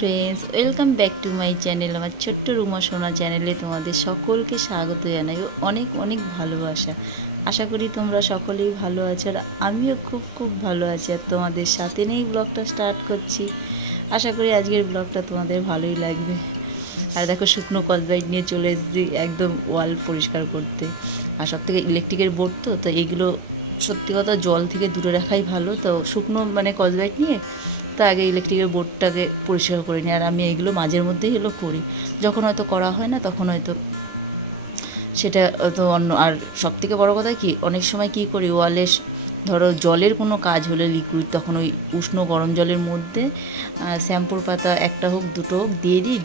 Friends, welcome back to my channel. আমার ছোট্ট রুমা সোনা চ্যানেলে তোমাদের সকলকে স্বাগত জানাই, অনেক অনেক ভালোবাসা। আশা করি তোমরা সকলেই ভালো আছো, আর আমিও খুব খুব ভালো আছি। আর তোমাদের সাথে নিয়েই ব্লগটা স্টার্ট করছি। আশা করি আজকের ব্লগটা তোমাদের ভালোই লাগবে। আর দেখো, শুকনো কসবাইট নিয়ে চলে এসেছি একদম ওয়াল পরিষ্কার করতে। আর সব থেকে ইলেকট্রিকের বোর্ড তো এইগুলো সত্যি কথা জল থেকে দূরে রাখাই ভালো। তো শুকনো কসবাইট নিয়ে তো আগে ইলেকট্রিকের বোর্ডটাকে পরিষ্কার করে নিই। আর আমি এইগুলো মাঝের মধ্যেই করি, যখন হয়তো করা হয় না তখন হয়তো সেটা তো অন্য। আর সব থেকে বড়ো কথা কি, অনেক সময় কি করি, ওয়ালে ধরো জলের কোনো কাজ হলে লিকুইড, তখন ওই উষ্ণ গরম জলের মধ্যে শ্যাম্পুর পাতা একটা হোক দুটো হোক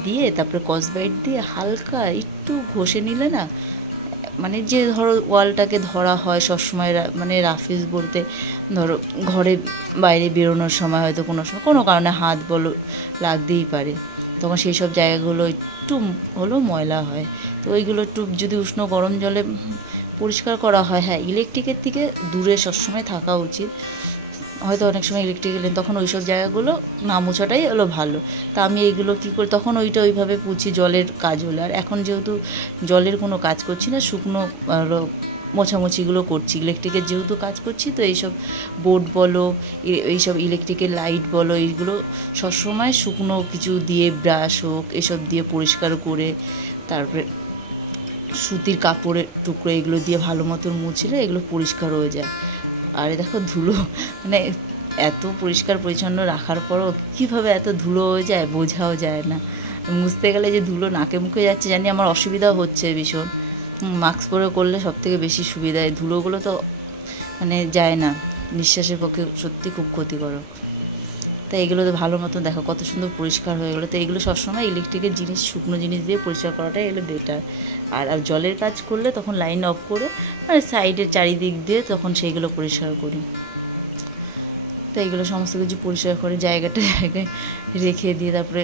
দিয়ে তারপরে কসবাইট দিয়ে হালকা একটু ঘষে নিলে না, যে ধরো ওয়ালটাকে ধরা হয় সবসময়, রাফিজ বলতে ধরো ঘরে বাইরে বেরোনোর সময় হয়তো কোনো কারণে হাত বলো লাগতেই পারে, তখন সেই সব জায়গাগুলো একটু ময়লা হয়। তো ওইগুলো একটু যদি উষ্ণ গরম জলে পরিষ্কার করা হয়, হ্যাঁ ইলেকট্রিকের থেকে দূরে সবসময় থাকা উচিত। হয়তো অনেক সময় ইলেকট্রিক এলেন তখন ওই সব জায়গাগুলো না মোছাটাই ভালো। তা আমি এইগুলো কী করি, তখন ওইভাবে পুছি জলের কাজ হলে। আর এখন যেহেতু জলের কোনো কাজ করছি না, শুকনো মোছামুছিগুলো করছি, ইলেকট্রিকের যেহেতু কাজ করছি, তো এইসব বোর্ড বলো, এইসব ইলেকট্রিকের লাইট বলো, এইগুলো সবসময় শুকনো কিছু দিয়ে, ব্রাশ হোক এসব দিয়ে পরিষ্কার করে, তারপরে সুতির কাপড়ের টুকরো এগুলো দিয়ে ভালো মতন মুছলে এগুলো পরিষ্কার হয়ে যায়। আর দেখো ধুলো, এত পরিষ্কার পরিচ্ছন্ন রাখার পরও কীভাবে এত ধুলো হয়ে যায় বোঝাও যায় না। মুছতে গেলে যে ধুলো নাকে মুখে যাচ্ছে, জানি আমার অসুবিধাও হচ্ছে ভীষণ। মাস্ক পরে করলে সব থেকে বেশি সুবিধা, এই ধুলোগুলো তো যায় না, নিঃশ্বাসের পক্ষে সত্যি খুব ক্ষতিকারক। তাই এগুলো তো ভালো মতন দেখো কত সুন্দর পরিষ্কার হয়ে গেলো। তো এগুলো সবসময় ইলেকট্রিকের জিনিস, শুকনো জিনিস দিয়ে পরিষ্কার করাটাই এগুলো বেটার। আর জলের কাজ করলে তখন লাইন অফ করে সাইডের চারিদিক দিয়ে তখন সেইগুলো পরিষ্কার করি। তো এইগুলো সমস্ত কিছু পরিষ্কার করে জায়গাটায় রেখে দিয়ে তারপরে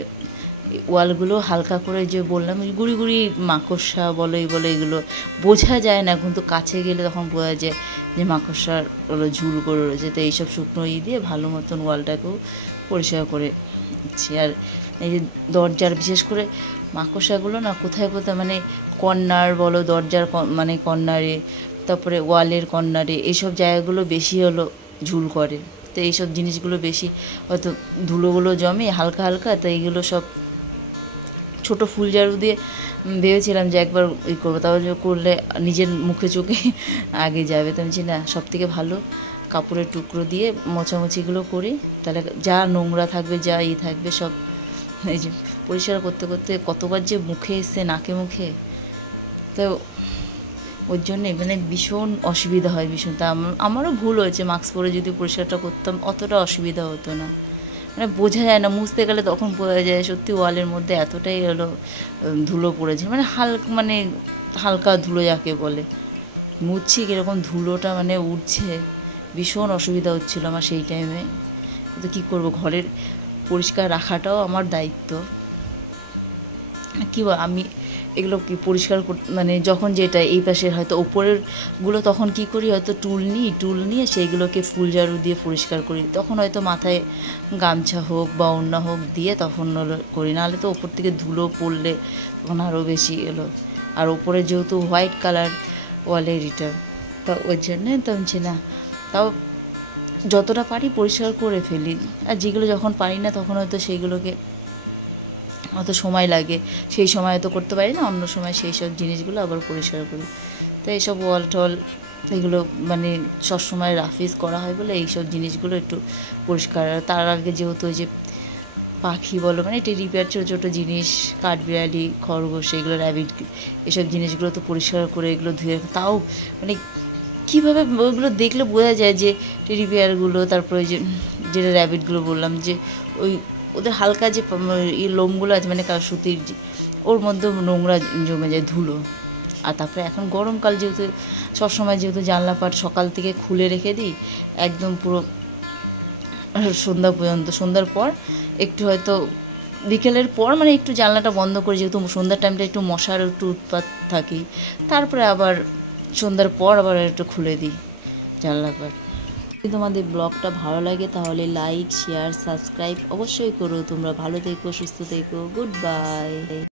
ওয়ালগুলো হালকা করে, যে বললাম গুঁড়ি গুঁড়ি মাকড়সা বলো এগুলো বোঝা যায় না, কিন্তু কাছে গেলে তখন বোঝা যায় যে মাকড়সার ঝুল করে রয়েছে। তো এইসব শুকনো দিয়ে ভালো মতন ওয়ালটাকেও পরিষ্কার করে দিচ্ছি। আর এই যে দরজার বিশেষ করে মাকড়সাগুলো না কোথায় কর্নার বলো, দরজার কর্নারে, তারপরে ওয়ালের কর্নারে, এইসব জায়গাগুলো বেশি ঝুল করে। তো এইসব জিনিসগুলো বেশি হয়তো ধুলোগুলো জমে হালকা হালকা। তো এইগুলো সব ছোটো ফুল ঝাড়ু দিয়ে ভেবেছিলাম যে একবার করবো, তারপর করলে নিজের মুখে চোখে আগে যাবে। তো আমি না, সব থেকে ভালো কাপড়ের টুকরো দিয়ে মোছামুছিগুলো করি, তাহলে যা নোংরা থাকবে যা থাকবে সব এই যে পরিষ্কার করতে করতে কতবার যে মুখে এসছে, নাকে মুখে। তো ওর জন্যে ভীষণ অসুবিধা হয় ভীষণ। তা আমারও ভুল হয়েছে, মাস্ক পরে যদি পরিষ্কারটা করতাম অতটা অসুবিধা হতো না। বোঝা যায় না, মুছতে গেলে তখন বোঝা যায় সত্যি ওয়ালের মধ্যে এতটাই ধুলো পড়েছে, হালকা ধুলো যাকে বলে। মুছছি কীরকম ধুলোটা উঠছে, ভীষণ অসুবিধা হচ্ছিলো আমার সেই টাইমে। তো কী করবো, ঘরের পরিষ্কার রাখাটাও আমার দায়িত্ব। কী আমি এগুলো কি পরিষ্কার যখন যেটা এই পাশের হয়তো ওপরেরগুলো, তখন কি করি, হয়তো টুল নিয়ে সেইগুলোকে ফুল ঝাড়ু দিয়ে পরিষ্কার করি। তখন হয়তো মাথায় গামছা হোক বা ওড়না হোক দিয়ে তখন করি, নাহলে তো ওপর থেকে ধুলো পড়লে তখন আরও বেশি আর ওপরে যেহেতু হোয়াইট কালার ওয়ালের এটা, তা ওর জন্যে তো না, তাও যতটা পারি পরিষ্কার করে ফেলি। আর যেগুলো যখন পারি না তখন হয়তো সেইগুলোকে অত সময় লাগে, সেই সময় তো করতে পারি না, অন্য সময় সেই সব জিনিসগুলো আবার পরিষ্কার করি। তো এইসব ওয়াল টল এগুলো সবসময় রাফিজ করা হয় বলে এইসব জিনিসগুলো একটু পরিষ্কার। তার আগে যেহেতু ওই যে পাখি বলো টেডিবিয়ার ছোটো ছোটো জিনিস, কাঠবিড়ালি, খরগোশ, এগুলো র্যাবিট, এসব জিনিসগুলো তো পরিষ্কার করে এগুলো ধুয়ে, তাও কীভাবে ওইগুলো দেখলে বোঝা যায় যে টেডিবিয়ারগুলো, তারপরে ওই যে যেটা র্যাবিটগুলো বললাম, যে ওই ওদের হালকা যে লোমগুলো আছে সুতির, ওর মধ্যে নোংরা জমে যায়, ধুলো। আর তারপরে এখন গরমকাল যেহেতু সবসময় যেহেতু জানলা পাট সকাল থেকে খুলে রেখে দিই একদম পুরো সন্ধ্যা পর্যন্ত, সন্ধ্যার পর একটু হয়তো বিকেলের পর একটু জানলাটা বন্ধ করে, যেহেতু সন্ধ্যার টাইমটা একটু মশার একটু উৎপাত থাকি, তারপরে আবার সন্ধ্যার পর আবার একটু খুলে দিই জানলা পাট। যদি তোমাদের ব্লগটা ভালো লাগে তাহলে লাইক শেয়ার সাবস্ক্রাইব অবশ্যই করো। তোমরা ভালো থেকো, সুস্থ থেকো। Good bye.